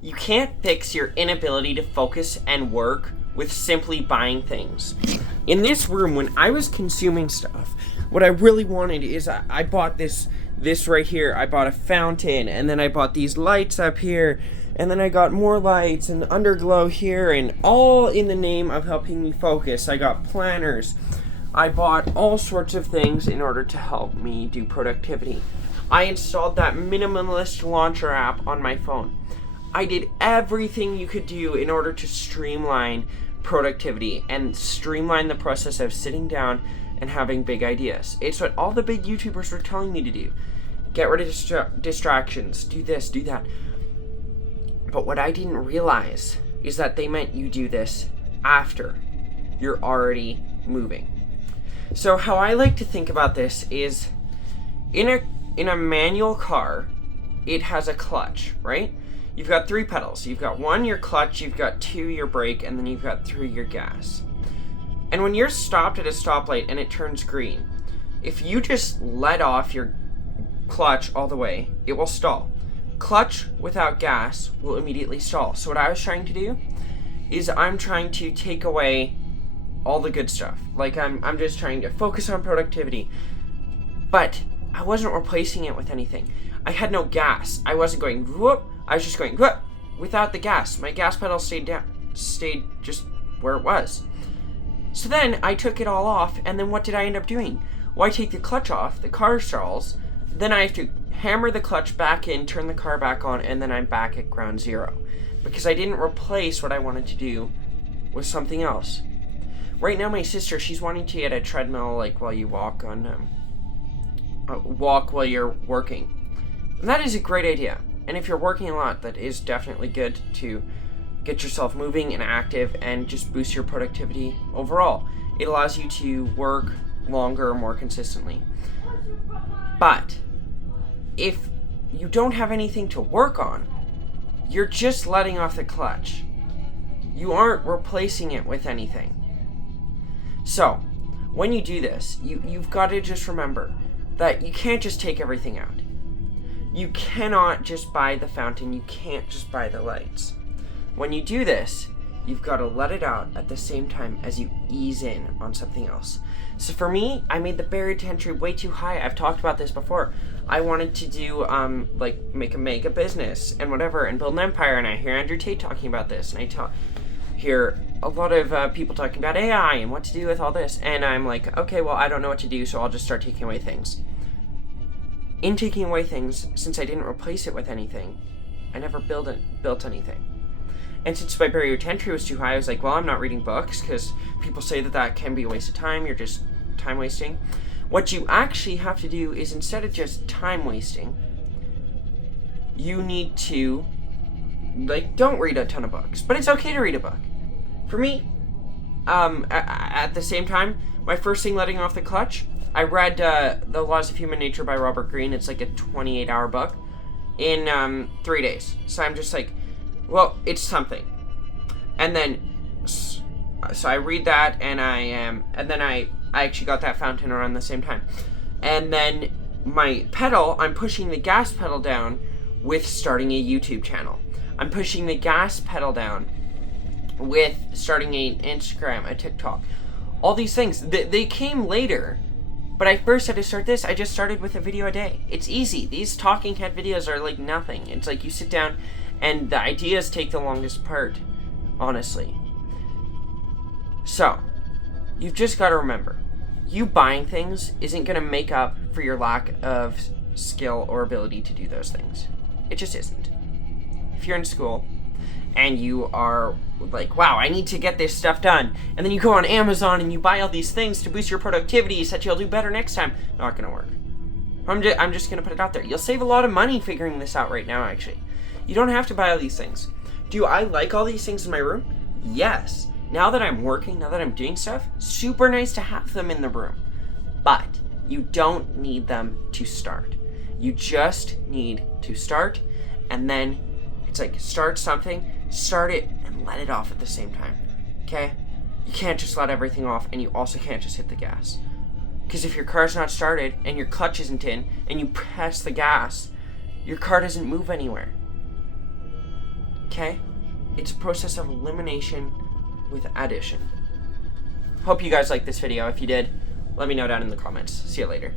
You can't fix your inability to focus and work with simply buying things. In this room, when I was consuming stuff, what I really wanted is I bought this right here. I bought a fountain, and then I bought these lights up here, and then I got more lights and underglow here, and all in the name of helping me focus. I got planners. I bought all sorts of things in order to help me do productivity. I installed that minimalist launcher app on my phone. I did everything you could do in order to streamline productivity and streamline the process of sitting down and having big ideas. It's what all the big YouTubers were telling me to do. Get rid of distractions, do this, do that. But what I didn't realize is that they meant you do this after you're already moving. So how I like to think about this is in a manual car, it has a clutch, right? You've got 3 pedals. You've got 1, your clutch, you've got 2, your brake, and then you've got 3, your gas. And when you're stopped at a stoplight and it turns green, if you just let off your clutch all the way, it will stall. Clutch without gas will immediately stall. So what I was trying to do is I'm trying to take away all the good stuff. Like I'm just trying to focus on productivity. But I wasn't replacing it with anything. I had no gas. I wasn't going whoop. I was just going whoop without the gas. My gas pedal stayed just where it was. So then I took it all off, and then what did I end up doing? Well, I take the clutch off, the car stalls, then I have to hammer the clutch back in, turn the car back on, and then I'm back at ground zero. Because I didn't replace what I wanted to do with something else. Right now my sister, she's wanting to get a treadmill like while you walk while you're working. And that is a great idea. And if you're working a lot, that is definitely good to get yourself moving and active and just boost your productivity overall. It allows you to work longer, more consistently. But if you don't have anything to work on, you're just letting off the clutch. You aren't replacing it with anything. So, when you do this, you've got to just remember that you can't just take everything out. You cannot just buy the fountain, you can't just buy the lights. When you do this, you've got to let it out at the same time as you ease in on something else. So for me, I made the barrier to entry way too high. I've talked about this before. I wanted to do, make a mega business and whatever and build an empire, and I hear Andrew Tate talking about this, and I hear a lot of people talking about AI and what to do with all this, and I'm like, okay, well, I don't know what to do, so I'll just start taking away things. In taking away things, since I didn't replace it with anything, I never built anything. And since my barrier to entry was too high, I was like, well, I'm not reading books, because people say that can be a waste of time, you're just time wasting. What you actually have to do is, instead of just time wasting, you need to, don't read a ton of books, but it's okay to read a book. For me, at the same time, my first thing letting off the clutch, I read The Laws of Human Nature by Robert Greene. It's like a 28-hour book in 3 days. So I'm just like, well, it's something. And then, so I read that, and then I actually got that fountain around the same time. And then my pedal, I'm pushing the gas pedal down with starting a YouTube channel. I'm pushing the gas pedal down with starting an Instagram, a TikTok. All these things, they came later, but I first had to start this. I just started with a video a day. It's easy. These talking head videos are like nothing. It's like you sit down and the ideas take the longest part, honestly. So, you've just got to remember, you buying things isn't going to make up for your lack of skill or ability to do those things. It just isn't. If you're in school and you are like, wow, I need to get this stuff done, and then you go on Amazon and you buy all these things to boost your productivity so that you'll do better next time, not going to work. I'm just going to put it out there. You'll save a lot of money figuring this out right now, actually. You don't have to buy all these things. Do I like all these things in my room? Yes. Now that I'm working, now that I'm doing stuff, super nice to have them in the room. But you don't need them to start. You just need to start, and then it's like start something, start it, and let it off at the same time. Okay? You can't just let everything off, and you also can't just hit the gas. Because if your car's not started, and your clutch isn't in, and you press the gas, your car doesn't move anywhere. Okay? It's a process of elimination with addition. Hope you guys liked this video. If you did, let me know down in the comments. See you later.